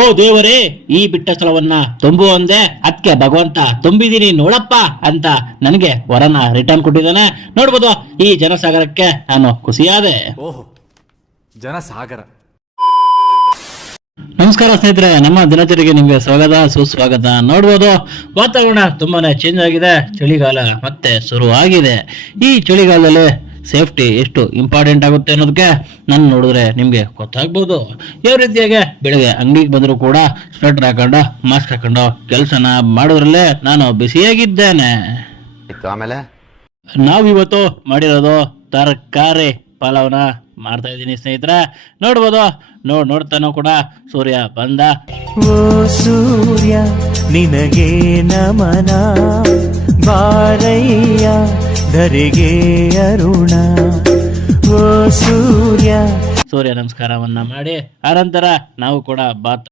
ಓ ದೇವರೇ, ಈ ಬಿಟ್ಟ ಸ್ಥಳವನ್ನ ತುಂಬು ಅಂದೆ, ಅದಕ್ಕೆ ಭಗವಂತ ತುಂಬಿದೀನಿ ನೋಡಪ್ಪ ಅಂತ ನನಗೆ ವರನ ರಿಟರ್ನ್ ಕೊಟ್ಟಿದ್ದಾನೆ. ನೋಡ್ಬೋದು, ಈ ಜನಸಾಗರಕ್ಕೆ ನಾನು ಖುಷಿಯಾದೆ. ಓಹೋ, ಜನಸಾಗರ. ನಮಸ್ಕಾರ ಸ್ನೇಹಿತರೆ, ನಮ್ಮ ದಿನಚರಿಗೆ ನಿಮಗೆ ಸ್ವಾಗತ ಸುಸ್ವಾಗತ. ನೋಡ್ಬೋದು, ವಾತಾವರಣ ತುಂಬಾನೇ ಚೇಂಜ್ ಆಗಿದೆ. ಚಳಿಗಾಲ ಮತ್ತೆ ಶುರು ಆಗಿದೆ. ಈ ಚಳಿಗಾಲದಲ್ಲಿ ಸೇಫ್ಟಿ ಎಷ್ಟು ಇಂಪಾರ್ಟೆಂಟ್ ಆಗುತ್ತೆ ಅನ್ನೋದಕ್ಕೆ ನಾನು ನೋಡಿದ್ರೆ ನಿಮಗೆ ಗೊತ್ತಾಗ್ಬೋದು. ಯಾವ ರೀತಿಯಾಗಿ ಬೆಳಗ್ಗೆ ಅಂಗಡಿಗೆ ಬಂದರೂ ಕೂಡ ಸ್ವೆಟರ್ ಹಾಕೊಂಡು ಮಾಸ್ಕ್ ಹಾಕೊಂಡು ಕೆಲಸನ ಮಾಡೋದ್ರಲ್ಲೇ ನಾನು ಬಿಸಿಯಾಗಿದ್ದೇನೆ. ಆಮೇಲೆ ನಾವಿವತ್ತು ಮಾಡಿರೋದು ತರಕಾರಿ ಪಲಾವ್ನ ಮಾಡ್ತಾ ಇದ್ದೀನಿ ಸ್ನೇಹಿತರೆ. ನೋಡ್ಬೋದು, ನೋಡ್ತಾನೂ ಕೂಡ ಸೂರ್ಯ ಬಂದ. ಓ ಸೂರ್ಯ ನಿನಗೆ ನಮನ, ಬಾರಯ್ಯ ಧರೆಗೆ ಅರುಣ. ಓ ಸೂರ್ಯ ನಮಸ್ಕಾರವನ್ನ ಮಾಡಿ ಆನಂತರ ನಾವು ಕೂಡ ಬಾತ್